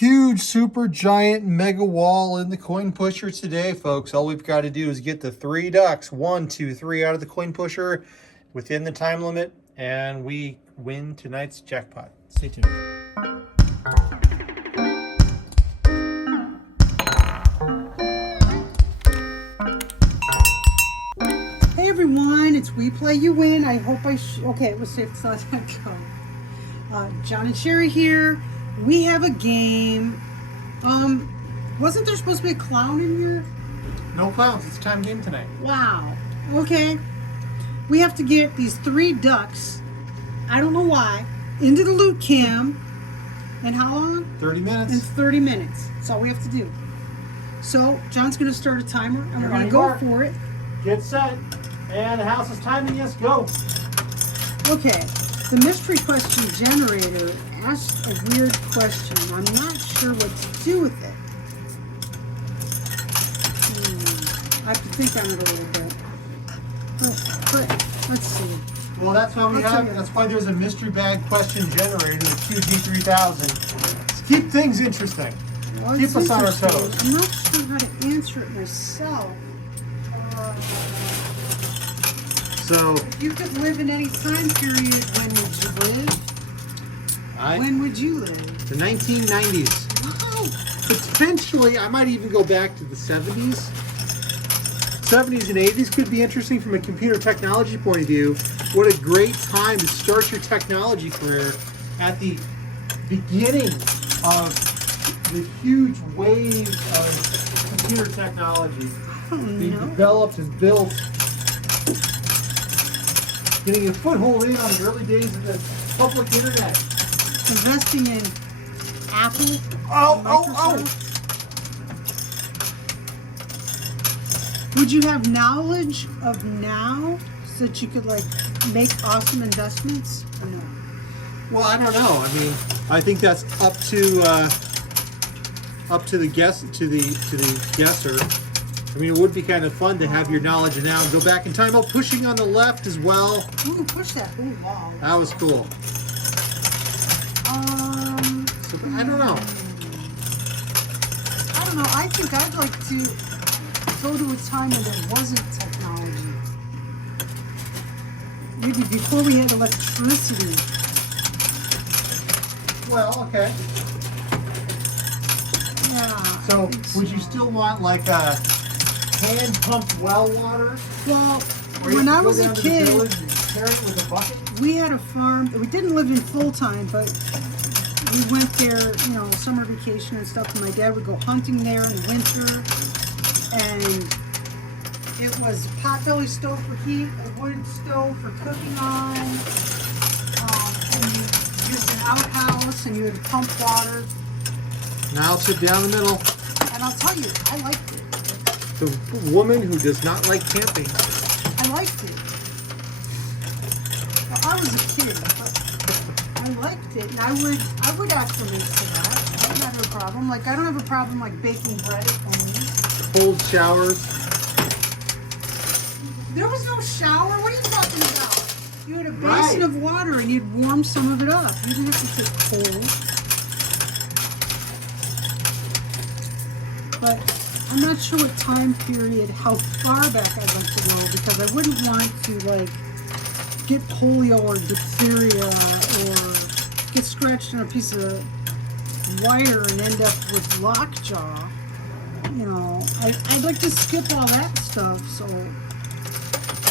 huge, super giant mega wall in the coin pusher today, folks. All we've got to do is get the 3 ducks, 1, 2, 3, out of the coin pusher within the time limit, and we win tonight's jackpot. Stay tuned. Hey everyone, it's We Play You Win. I hope okay, it was safe to let that go. John and Sherry here. We have a game. Wasn't there supposed to be a clown in here? No clowns. It's a time game tonight. Wow. Okay. We have to get these 3 ducks, I don't know why, into the loot cam. And how long? 30 minutes. In 30 minutes. That's all we have to do. So, John's going to start a timer, and we're going to go for it. Get set. And the house is timing us. Go. Okay. The mystery question generator asked a weird question. I'm not sure what to do with it. I have to think on it a little bit. Let's see. Well, that's why that's why there's a mystery bag question generator, the QG3000. Keep things interesting. Well, keep us on our toes. I'm not sure how to answer it myself. So, if you could live in any time period, when would you live? When would you live? The 1990s. Wow. Potentially, I might even go back to the 70s. 70s and 80s could be interesting from a computer technology point of view. What a great time to start your technology career at the beginning of the huge wave of computer technology being developed and built. Getting a foothold in on the early days of the public internet. Investing in Apple. Oh. Would you have knowledge of now so that you could make awesome investments? Or no? Well, I don't know. I mean, I think that's up to the guesser. I mean, it would be kind of fun to have your knowledge of now and go back in time. Oh, pushing on the left as well. Ooh, push that. Ooh, wow. That was cool. So, I don't know. I think I'd like to go to a time when there wasn't technology. Maybe before we had electricity. Well, okay. Yeah. So, would you still want a hand-pumped well water? Well, when I was a kid, with a bucket? we had a farm. We didn't live in full time, but we went there, summer vacation and stuff. And my dad would go hunting there in the winter, and it was a potbelly stove for heat, a wood stove for cooking on, and you used an outhouse, and you would pump water. Now sit down in the middle. And I'll tell you, I liked it. The woman who does not like camping. I liked it. Well, I was a kid, but I liked it, and I would acclimate to that. I don't have a problem. I don't have a problem baking bread at home. Cold showers. There was no shower. What are you talking about? You had a basin of water, and you'd warm some of it up. You didn't have to take cold. But I'm not sure what time period, how far back I'd like to go, because I wouldn't want to get polio or diphtheria or get scratched on a piece of wire and end up with lockjaw. I'd like to skip all that stuff, so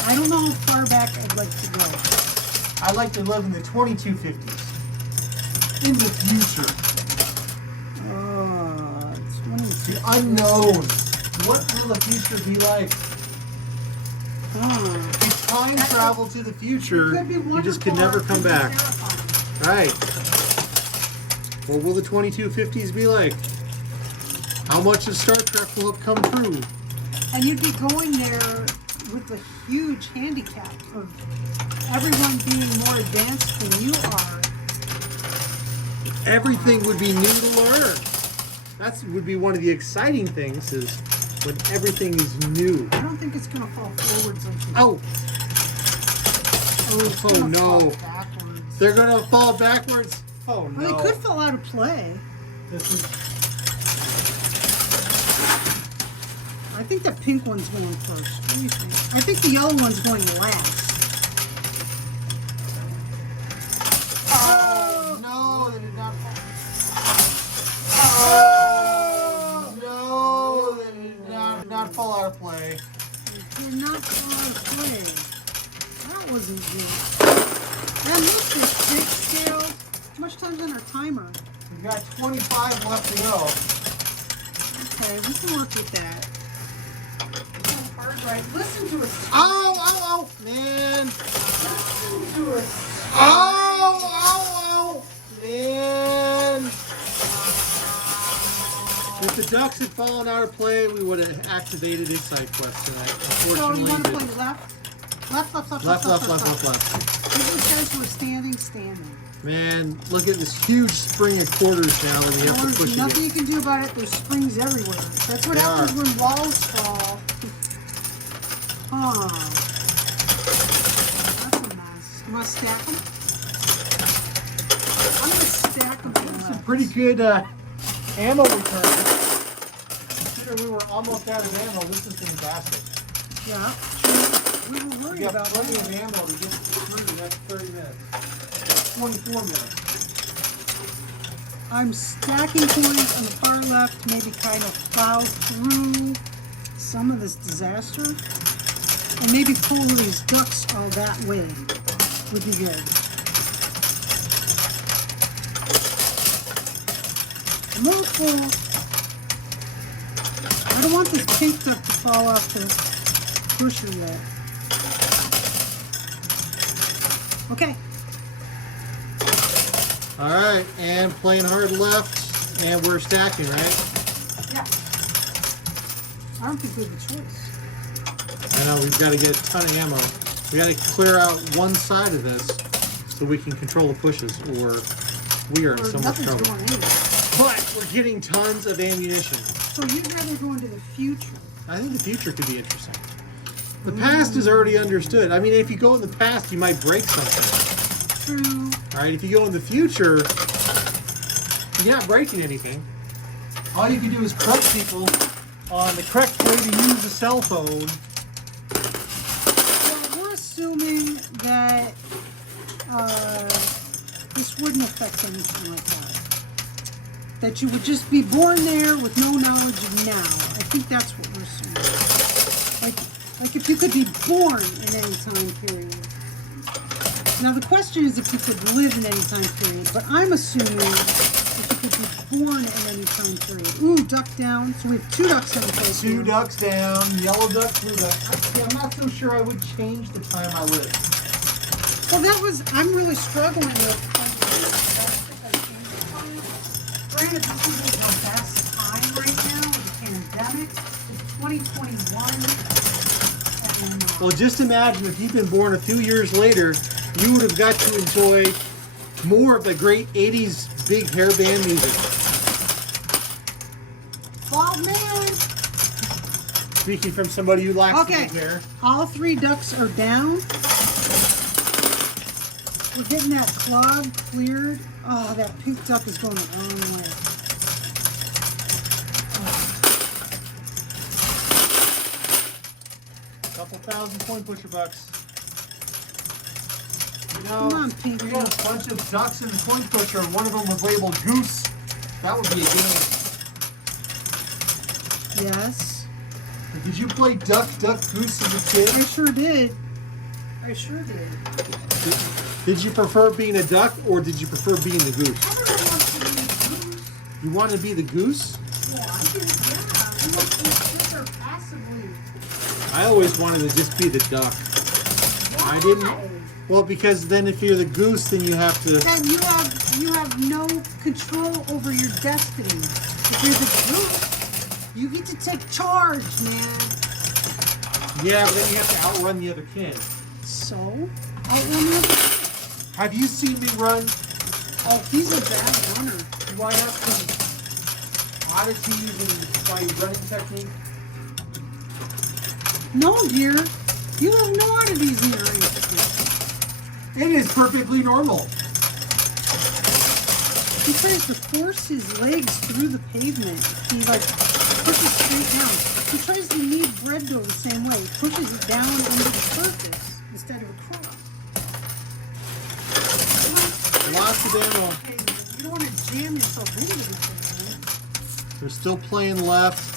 I don't know how far back I'd like to go. I'd like to live in the 2250s. In the future. The unknown. What will the future be like? If you time travel to the future, you just can never come back. Right. What will the 2250s be like? How much of Star Trek will have come true? And you'd be going there with a huge handicap of everyone being more advanced than you are. Everything would be new to learn. That would be one of the exciting things, is when everything is new. I don't think it's going to fall forwards like this. Oh no. They're They're going to fall backwards? Oh no. Well, they could fall out of play. This is. I think the pink one's going first. What do you think? I think the yellow one's going last. Oh, no, they did not fall. Oh, no, they did not fall out of play. They did not fall out of play. That wasn't good. And look, this big scale. How much time's on our timer? We've got 25 left to go. Okay, we can work with that. Right, listen to it. Oh, man. Listen to it. Oh, man. If the ducks had fallen out of play, we would have activated his side quest tonight. So Unfortunately, you want to didn't. play left? Left. Left. These guys who are standing. Man, look at this huge spring of quarters now that we have to There's push nothing it. you can do about it. There's springs everywhere. That's what There happens are. when walls fall. Huh. That's a mess. You want to stack them? I'm going to stack them. Some pretty good ammo return. Consider we were almost out of ammo. This is fantastic. Yeah. We were We worried got about plenty that. of ammo to get through the next 30 minutes. 24 minutes. I'm stacking coins on the far left to maybe kind of plow through some of this disaster. And maybe pull these ducks all that way would be good. I'm hopeful. I don't want this pink duck to fall off the pusher yet. Okay. All right, and playing hard left, and we're stacking, right? Yeah. I don't think we have a choice. I know, we've got to get a ton of ammo. We got to clear out one side of this so we can control the pushes, or we are in Or so much nothing's trouble. going anywhere. But we're getting tons of ammunition. So you'd rather go into the future. I think the future could be interesting. The past is already understood. I mean, if you go in the past, you might break something. True. All right, if you go in the future, you're not breaking anything. All you can do is correct people on the correct way to use a cell phone. So we're assuming that this wouldn't affect anything like that. That you would just be born there with no knowledge of now. I think that's what we're assuming. Like if you could be born in any time period. Now the question is if you could live in any time period, but I'm assuming if you could be born in any time period. Ooh, duck down. So we have 2 ducks in place. Two ducks down, yellow duck, blue duck. Actually, I'm not so sure I would change the time I live. Well, I'm really struggling with. Granted, this isn't the best time right now with the pandemic. It's 2021. And, Well, just imagine if you've been born a few years later, you would have got to enjoy more of the great 80s big hairband music. bald man. Speaking from somebody who likes Okay. the big hair. All 3 ducks are down. We're getting that clog cleared. Oh, that pink duck is going the wrong way. Couple thousand coin pusher bucks. You know, Come on, Pete. we got a bunch of ducks in the coin pusher, and one of them was labeled Goose. That would be a game. Yes. Did you play Duck, Duck, Goose as a I kid? sure did. I sure did. Did you prefer being a duck, or did you prefer being the goose? Everyone wants to be a goose. You wanted to be the goose? Well, I did, yeah. Who wants to sit there passively? I always wanted to just be the duck. Why? I didn't. Well, because then if you're the goose, then you have to. Then you have no control over your destiny. If you're the goose, you get to take charge, man. Yeah, but then you have to outrun the other kid. So, outrun the other. Have you seen me run? Oh, he's a bad runner. Do I have some oddities in my running technique? No, dear. You have no oddities in your race. It is perfectly normal. He tries to force his legs through the pavement. He like pushes straight down. He tries to knead bread dough the same way. He pushes it down into the surface instead of across. Lots of ammo. You don't want to jam yourself into the pavement. There's still playing left.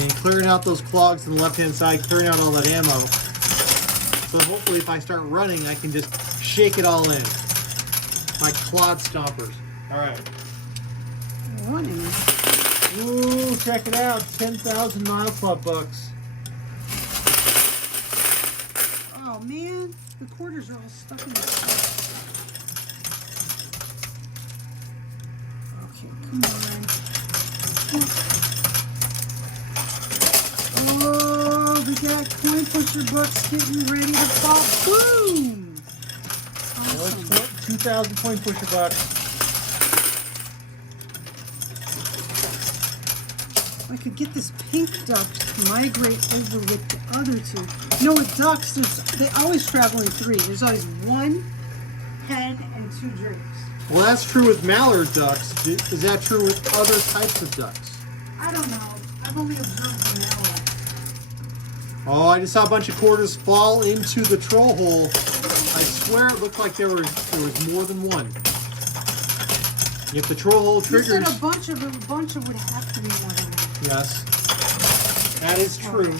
And clearing out those clogs on the left-hand side, clearing out all that ammo. So hopefully if I start running, I can just shake it all in. My clod stompers. All right. Running. Ooh, check it out. 10,000 Mile Club bucks. Oh man, the quarters are all stuck in the stuff. Okay, come on. Oh, we got coin pusher bucks getting ready to fall. Boom! Awesome. 2,000 coin pusher bucks. I could get this pink duck to migrate over with the other two. You know, with ducks, they always travel in three. There's always one hen and two drakes. Well, that's true with mallard ducks. Is that true with other types of ducks? I don't know. I've only observed the mallard. Oh, I just saw a bunch of quarters fall into the troll hole. I swear it looked like there was more than one. If the troll hole triggers... You said a bunch of would have to be more than one. Yes, that is true.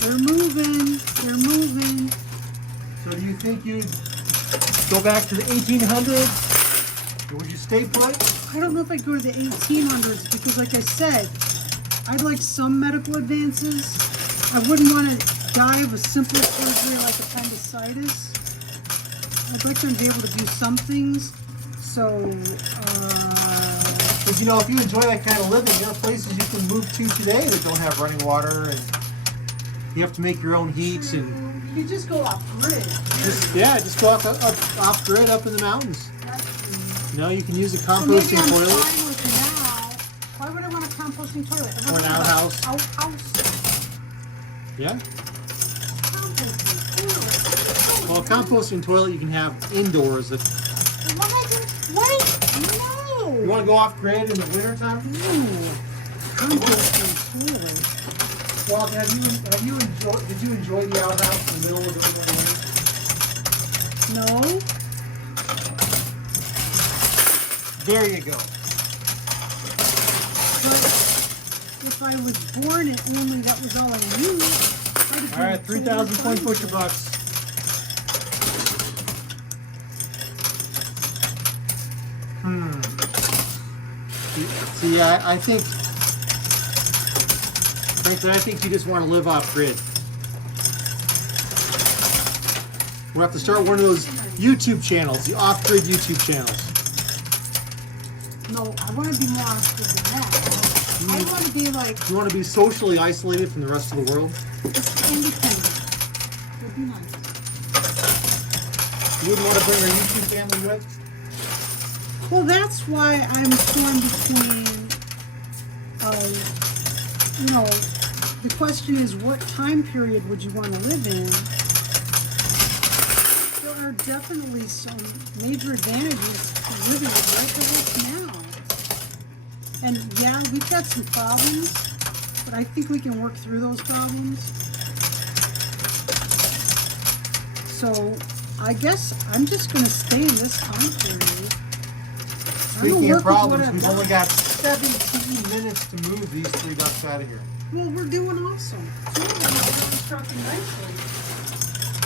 They're moving. They're moving. So do you think you'd go back to the 1800s? Or would you stay put? I don't know if I'd go to the 1800s because, like I said, I'd like some medical advances. I wouldn't want to die of a simple surgery like appendicitis. I'd like them to be able to do some things. So, Because, you know, if you enjoy that kind of living, there are places you can move to today that don't have running water, and you have to make your own heat. And you just go off grid. just go off grid up in the mountains. You know, you can use a composting so toilet. Fine with now. Why would I want a composting toilet? Or an outhouse. Outhouse. Yeah. Composting toilet. Well, a composting toilet you can have indoors. Wait, no. You want to go off grid in the wintertime? Composting toilet. Well, did you enjoy the outhouse in the middle of the winter? No. There you go. But if I was born and only that was all I knew, I'd have All right, 3,000 coin pusher bucks. See, I think, frankly, I think you just want to live off grid. We'll have to start one of those YouTube channels, the off-grid YouTube channels. No, I want to be more active than that. I want to be like You want to be socially isolated from the rest of the world? just independent. Would be nice. You wouldn't want to bring our YouTube family with? Well, that's why I'm torn between, the question is what time period would you want to live in? There are definitely some major advantages to living right where it's now. And yeah, we've got some problems, but I think we can work through those problems. So I guess I'm just going to stay in this time period. Speaking of problems, we've only got 17 minutes to move these 3 ducks out of here. Well, we're doing awesome. Two of them are constructing nicely.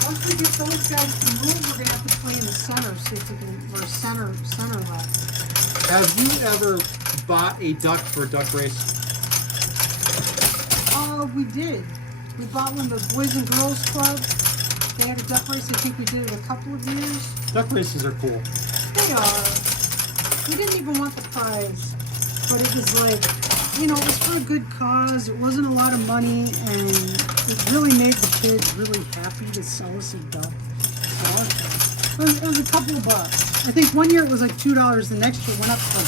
Once we get those guys to move, we're going to have to play in the center, see if we can, or center left. Have you ever bought a duck for a duck race? We did. We bought one of the Boys and Girls Club. They had a duck race. I think we did it a couple of years. Duck races are cool. They are. We didn't even want the prize, but it was like, it was for a good cause. It wasn't a lot of money, and it really made the kids really happy to sell us a duck. It was a couple of bucks. I think one year it was like $2. The next year it went up to like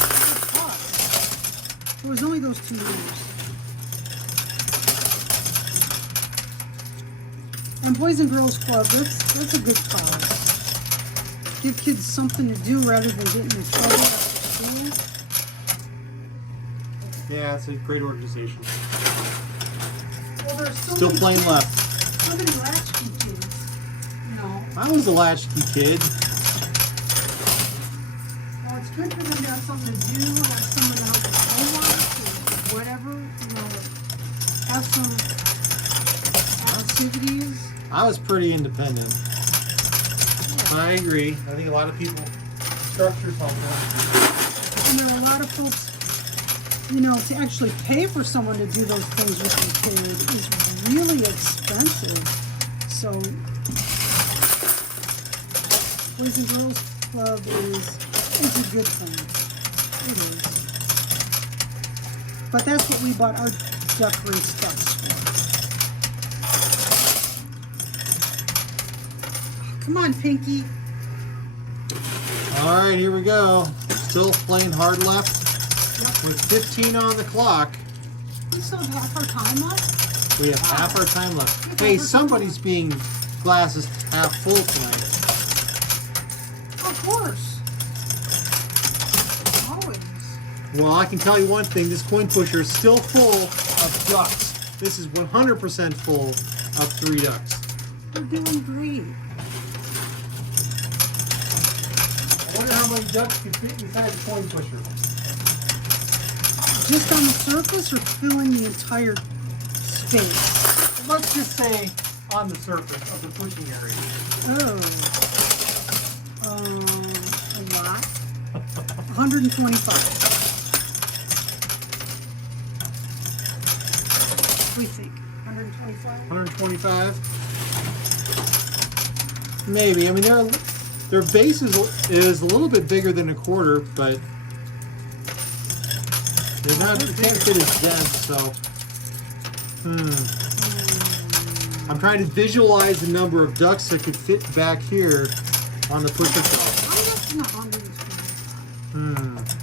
$5. It was only those 2 years. And Boys and Girls Club, that's a good cause. Give kids something to do rather than getting in trouble after school. Yeah, it's a great organization. Well, there's so Still many playing kids, left. so many latchkey kids. You know, I was a latchkey kid. well, it's good for them to have something to do, have someone to help with homework or whatever. You know, have some activities. I was pretty independent. I agree. I think a lot of people structures help them. And there are a lot of folks, you know, to actually pay for someone to do those things with their kid is really expensive. So, Boys and Girls Club is a good thing. It is. But that's what we bought our duck race ducks for. Come on, Pinky. All right, here we go. Still playing hard left with 15 on the clock. We still have half our time left. We have half our time left. Hey, somebody's being glasses half full tonight. Of course. Always. Well, I can tell you one thing. This coin pusher is still full of ducks. This is 100% full of 3 ducks. We're doing great. I wonder how many ducks can fit inside the coin pusher. Just on the surface or filling the entire space? Let's just say on the surface of the pushing area. Oh. A lot. 125. We think. 125? 125? Maybe. I mean, their base is a little bit bigger than a quarter, but they're not. They can't fit as dense. So, I'm trying to visualize the number of ducks that could fit back here on the pusher shelf. I'm guessing 125.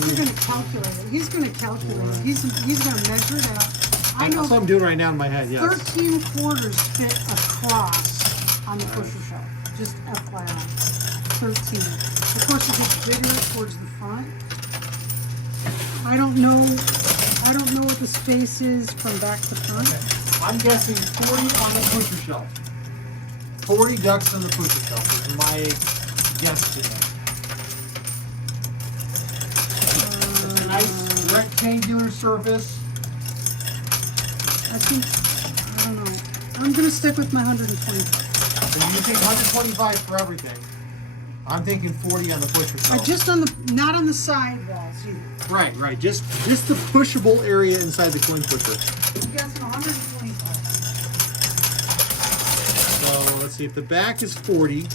We're going to calculate it. He's going to calculate it. He's going to measure it out. I know That's what I'm doing right now in my head. Yes. 13 quarters fit across on the pusher shelf. Just FYI. 13. Of course, it gets bigger towards the front. I don't know what the space is from back to front. Okay. I'm guessing 40 on the pusher shelf. 40 ducks on the pusher shelf is my guess today. It's a nice rectangular surface. I don't know. I'm going to stick with my 125. So you think 125 for everything. I'm thinking 40 on the pusher shelf. Not on the side walls either. Right. Just the pushable area inside the coin pusher. I'm guessing 125. So let's see, if the back is 40,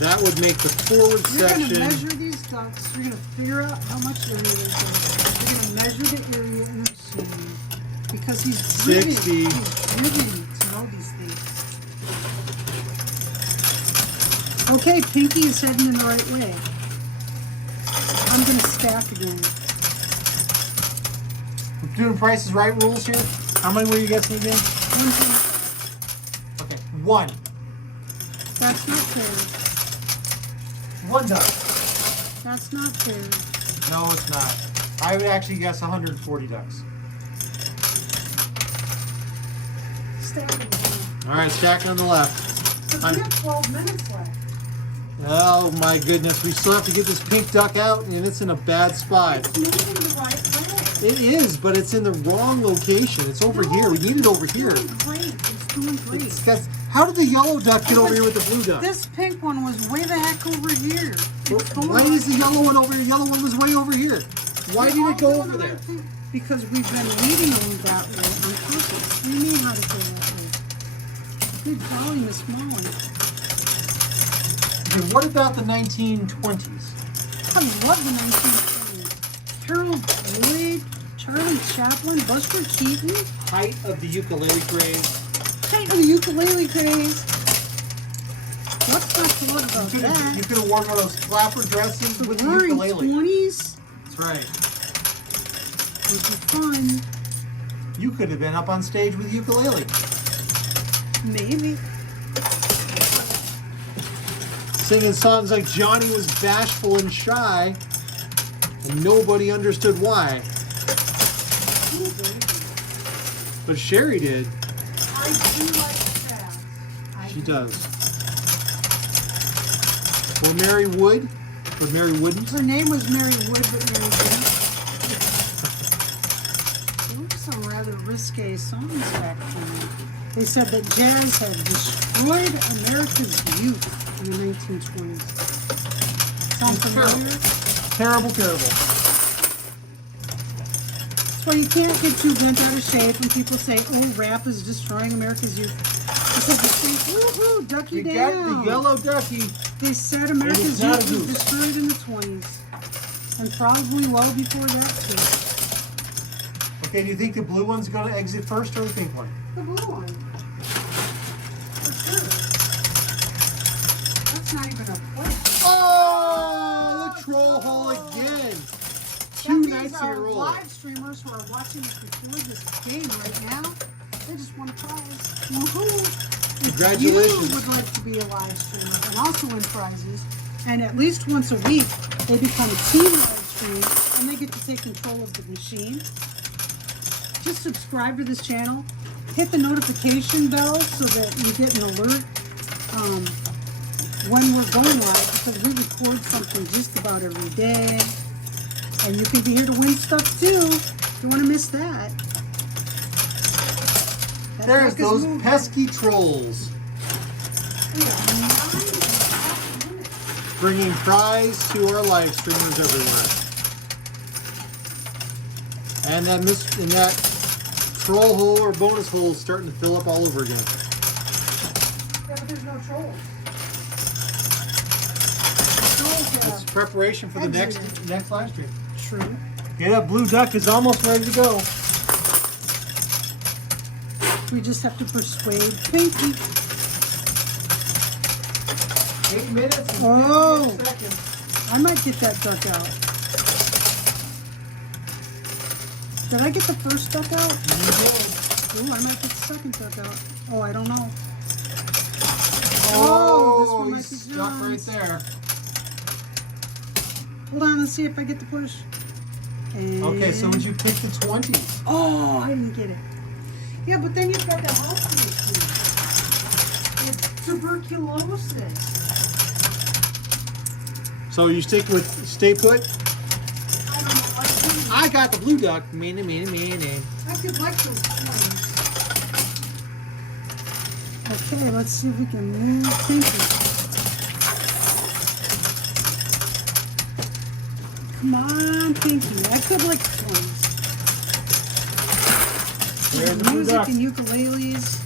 that would make the forward You're going section. to measure these ducks. You're going to figure out how much area there's going to be. You're going to measure the area in the machine. Because he's 60. driven to know these things. Okay, Pinky is heading in the right way. I'm going to stack again. We're doing Price is Right rules here. How many were you guessing again? 125. Okay, 1. That's not fair. 1 duck. That's not fair. No, it's not. I would actually guess 140 ducks. Stack again. All right, stacking on the left. But we have 12 minutes left. Oh my goodness, we still have to get this pink duck out, and it's in a bad spot. It's moving the right way. It is, but it's in the wrong location. It's over here. We need it over here. It's doing great. It's doing great. How did the yellow duck get over here with the blue duck? This pink one was way the heck over here. It's going Why is the yellow one over here? The yellow one was way over here. Why did it go over there? Because we've been leading them that way on purpose. We knew how to go that way. Good golly, Miss Molly. Okay, what about the 1920s? I love the 1920s. Harold Lloyd, Charlie Chaplin, Buster Keaton. Height of the ukulele craze. Height of the ukulele craze. What's not to love about You that? could have worn one of those flapper dresses The with the roaring ukulele. 20s That's right. would be fun. You could have been up on stage with ukulele. Maybe. Singing songs like Johnny was bashful and shy, and nobody understood why. Ooh, baby. But Sherry did. I do like that. She does. Or Mary Wood. Or Mary Wouldn't. Her name was Mary Wood, but Mary didn't. There were some rather risque songs back then. They said that jazz had destroyed America's youth in the 1920s. Sound familiar? Terrible, terrible. That's why you can't get too bent out of shape when people say, oh, rap is destroying America's youth. They said, woohoo, ducky You down. got the yellow ducky. They said America's not youth a was goose. destroyed in the 20s. And probably well before that, too. Okay, do you think the blue one's going to exit first or the pink one? The blue one. For sure. That's not even a question. Oh, the troll hole again. Two That nights means in a our row. live streamers who are watching us before this game right now, they just want a prize. Woohoo! Congratulations. If you would like to be a live streamer and also win prizes, and at least once a week they become a team live stream and they get to take control of the machine, just subscribe to this channel, hit the notification bell so that you get an alert when we're going live, because we record something just about every day. And you can be here to win stuff too. You want to miss that. That There's duck is those moving. pesky trolls. We got 9 minutes. Bringing prize to our live streamers everywhere. And that troll hole or bonus hole is starting to fill up all over again. Yeah, but there's no trolls. Trolls It's preparation for the Exited. next live stream. true. Yeah, that blue duck is almost ready to go. We just have to persuade Pinky. 8 minutes and 58 Oh. seconds. I might get that duck out. Did I get the first duck out? Ooh, I might get the second duck out. Oh, I don't know. Oh, this one might he's be stuck right John's. there. Hold on, let's see if I get the push. And Okay, so would you pick the 20s? Oh, I didn't get it. Yeah, but then you've got the health issue. It's tuberculosis. So you stick with stay put? I don't know. I got the blue duck. Meanie. I could like those coins. Okay, let's see if we can move Pinky. Come on, Pinky. I could like the coins. There's the blue Music duck. and ukuleles.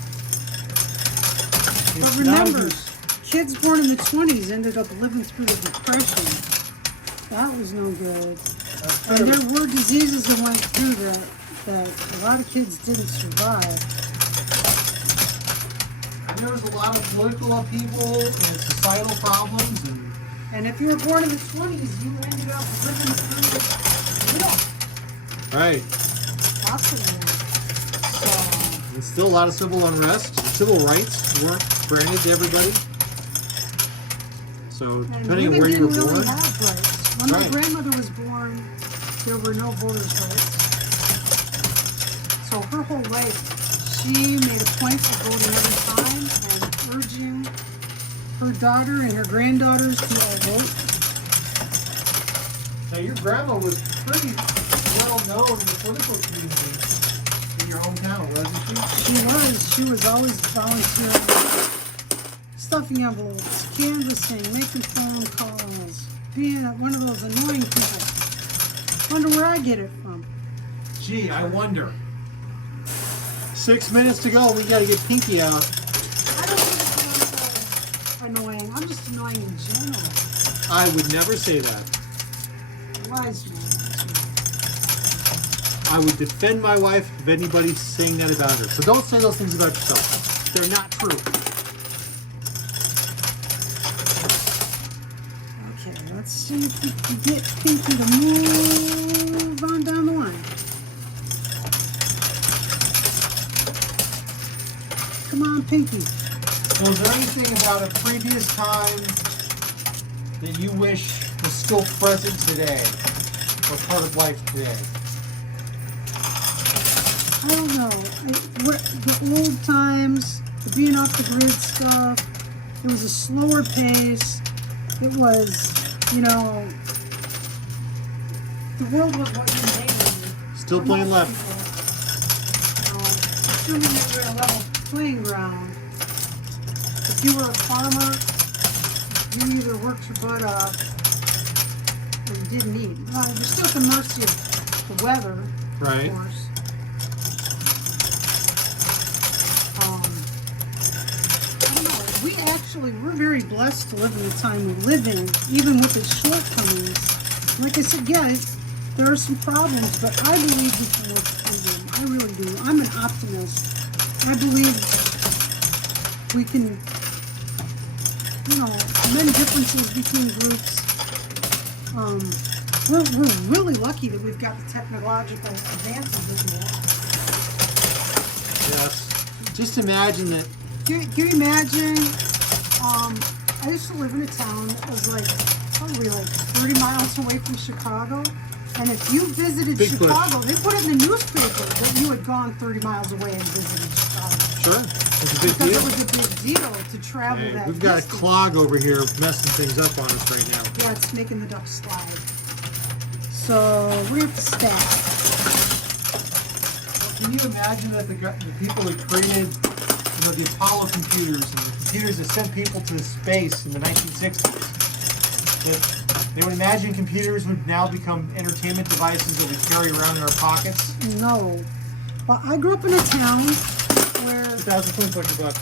But It's remember, not a goose. kids born in the 20s ended up living through the Depression. That was no good. And there were diseases that went through that a lot of kids didn't survive. And there was a lot of political upheaval and societal problems And if you were born in the 20s, you ended up living through war. right. Possibly. So, And still a lot of civil unrest. Civil rights weren't granted to everybody. So and depending on women where you were didn't really born. have rights. When my Right. grandmother was born, there were no voters' rights. So her whole life, she made a point of voting every time and urging her daughter and her granddaughters to all vote. Now your grandma was pretty well known in the political community in your hometown, wasn't she? She was always volunteering, stuffing envelopes, canvassing, making phone calls, being one of those annoying people. Wonder where I get it from. Gee, I wonder. 6 minutes to go. We got to get Pinky out. I don't think it's annoying. I'm just annoying in general. I would never say that. Wise man. I would defend my wife if anybody's saying that about her. So don't say those things about yourself. They're not true. Okay, let's see if we can get Pinky to move on down the line. Come Come on, Pinky. So is there anything about a previous time that you wish was still present today, or part of life today? I don't know. The old times, the being off the grid stuff, it was a slower pace. It was, you know, the world was what you made it. Still playing left. Assuming you were in a level playing ground, if you were a farmer, you either worked your butt off or you didn't eat. You're still at the mercy of the weather, Right. of course. I don't know. We're very blessed to live in the time we live in, even with its shortcomings. Like I said, yeah, there are some problems, but I believe we can work through them. I really do. I'm an optimist. I believe we can, you know, mend differences between groups. We're really lucky that we've got the technological advances that we have. Yes. Just imagine that. Can you imagine? I used to live in a town that was like probably like 30 miles away from Chicago. And if you visited Big Chicago, they put it in the newspaper that you had gone 30 miles away and visited Chicago. Sure. It's a big Because deal. it was a big deal to travel Hey, that we've got distance. a clog over here messing things up on us right now. Yeah, it's making the ducks slide. So we're going to have to stack. Can you imagine that the people that created, the Apollo computers and the computers that sent people to space in the 1960s, that they would imagine computers would now become entertainment devices that we carry around in our pockets? No. Well, I grew up in a town where 2,020 bucks.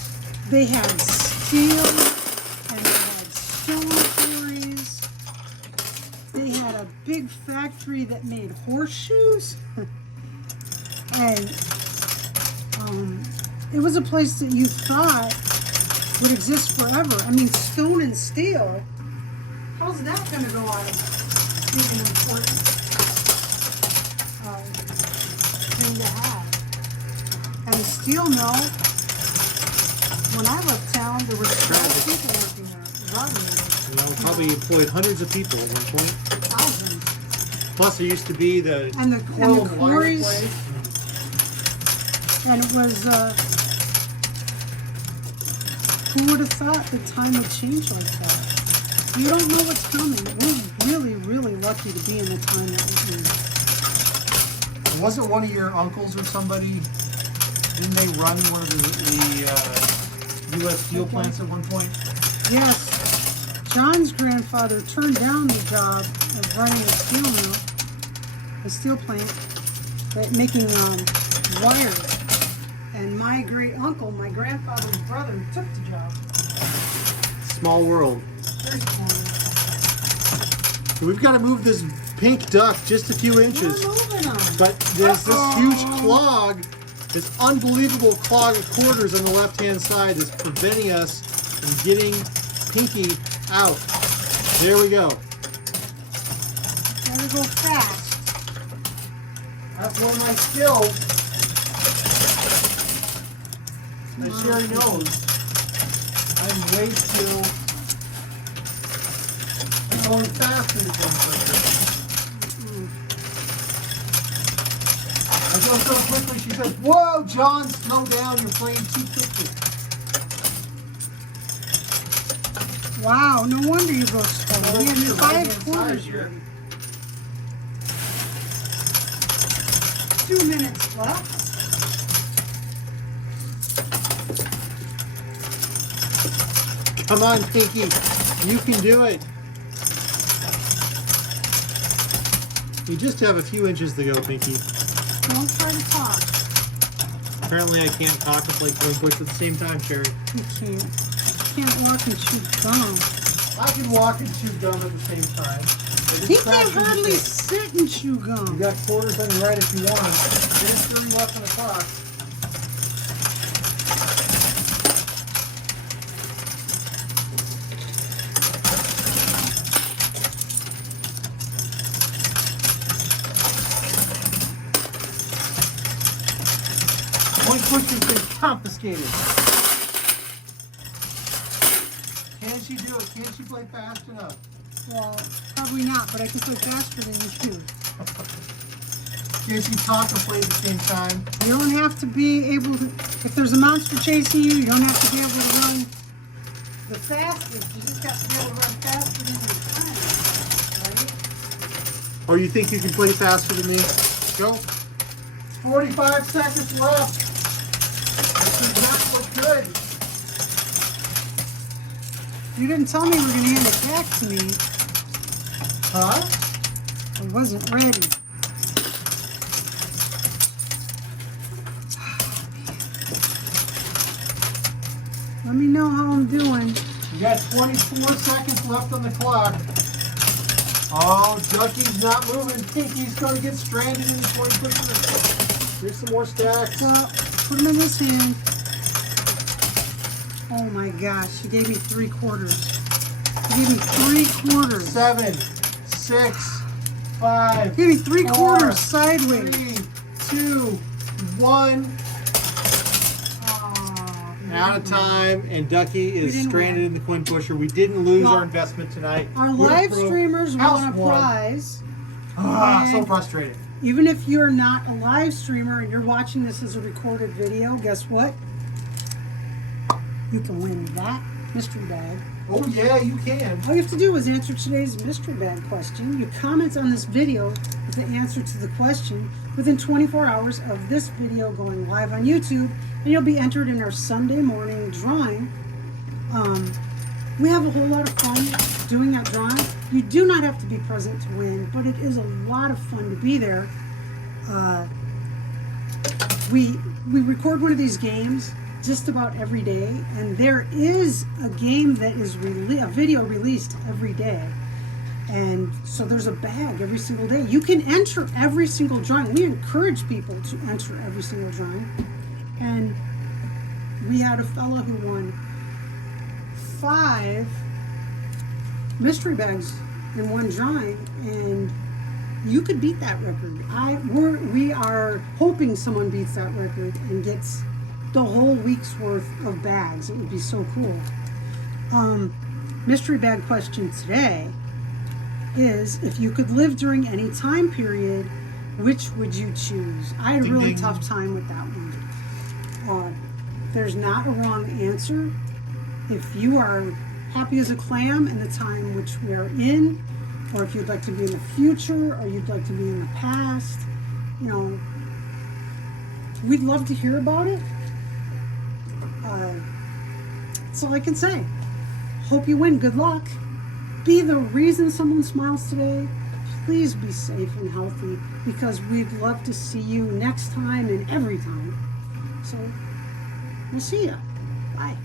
they had steel and they had stone quarries. They had a big factory that made horseshoes. And it was a place that you thought would exist forever. I mean, stone and steel. How's that going to go out of being an important thing to have? And the steel mill, when I left town, there were 12 people working there. Probably employed hundreds of people at one point. Thousands. Plus, there used to be the And the coil and wire quarries. place. And it was, who would have thought the time would change like that? You don't know what's coming. We're really, really lucky to be in the time that we're in. And wasn't one of your uncles or somebody, didn't they run one of the U.S. steel plants at one point? Yes. John's grandfather turned down the job of running a steel mill, a steel plant, making wire. And my great uncle, my grandfather's brother, took the job. Small world. Very small. We've got to move this pink duck just a few inches. We're moving on. But there's this huge clog, this unbelievable clog of quarters on the left-hand side that's preventing us from getting Pinky out. There we go. Gotta go fast. That's one of my skills. As Sherry knows, I'm way too going faster than I go so quickly, she says, "Whoa, John, slow down, you're playing too quickly." Wow, no wonder you go slow. We have You're 5 right quarters inside here. ready. 2 minutes left. Come on, Pinky, you can do it. You just have a few inches to go, Pinky. Don't try to talk. Apparently I can't talk and play coin push at the same time, Sherry. You can't. You can't walk and chew gum. I can walk and chew gum at the same time. He can hardly sit and chew You gum. got quarters on your right if you want. There's 30 left on the clock. Coin push has been confiscated. she do it? Can't she play fast enough? Well, probably not, but I can play faster than you do. Can't she talk and play at the same time? You don't have to be able to, if there's a monster chasing you, you don't have to be able to run the fastest. You just have to be able to run faster than your time, right? Or you think you can play faster than me? Go. 45 seconds left. This does not look good. You didn't tell me you were going to hand it back to me. Huh? I wasn't ready. Let me know how I'm doing. You got 24 seconds left on the clock. Oh, Ducky's not moving. Pinky's going to get stranded in the 20%. Here's some more stacks. Well, put them in this hand. Oh my gosh, she gave me 3/4. She gave me 3/4. 7, 6, 5. Give me 3/4 4, sideways. 3, 2, 1. Out of time, and Ducky is stranded in the coin pusher. We didn't lose our investment tonight. Our We're live pro. streamers House won a won. prize. So And frustrating. even if you're not a live streamer and you're watching this as a recorded video, guess what? You can win that mystery bag. Oh yeah, you can. All you have to do is answer today's mystery bag question. You comment on this video with the answer to the question within 24 hours of this video going live on YouTube, and you'll be entered in our Sunday morning drawing. We have a whole lot of fun doing that drawing. You do not have to be present to win, but it is a lot of fun to be there. We record one of these games just about every day, and there is a game that is a video released every day, and so there's a bag every single day. You can enter every single drawing. We encourage people to enter every single drawing, and we had a fella who won 5 mystery bags in one drawing, and you could beat that record. We are hoping someone beats that record and gets the whole week's worth of bags. It would be so cool. Mystery bag question today is, if you could live during any time period, which would you choose? I had a really tough time with that one. There's not a wrong answer. If you are happy as a clam in the time which we are in, or if you'd like to be in the future, or you'd like to be in the past, we'd love to hear about it. That's all I can say. Hope you win. Good luck. Be the reason someone smiles today. Please be safe and healthy, because we'd love to see you next time and every time. So we'll see you. Bye.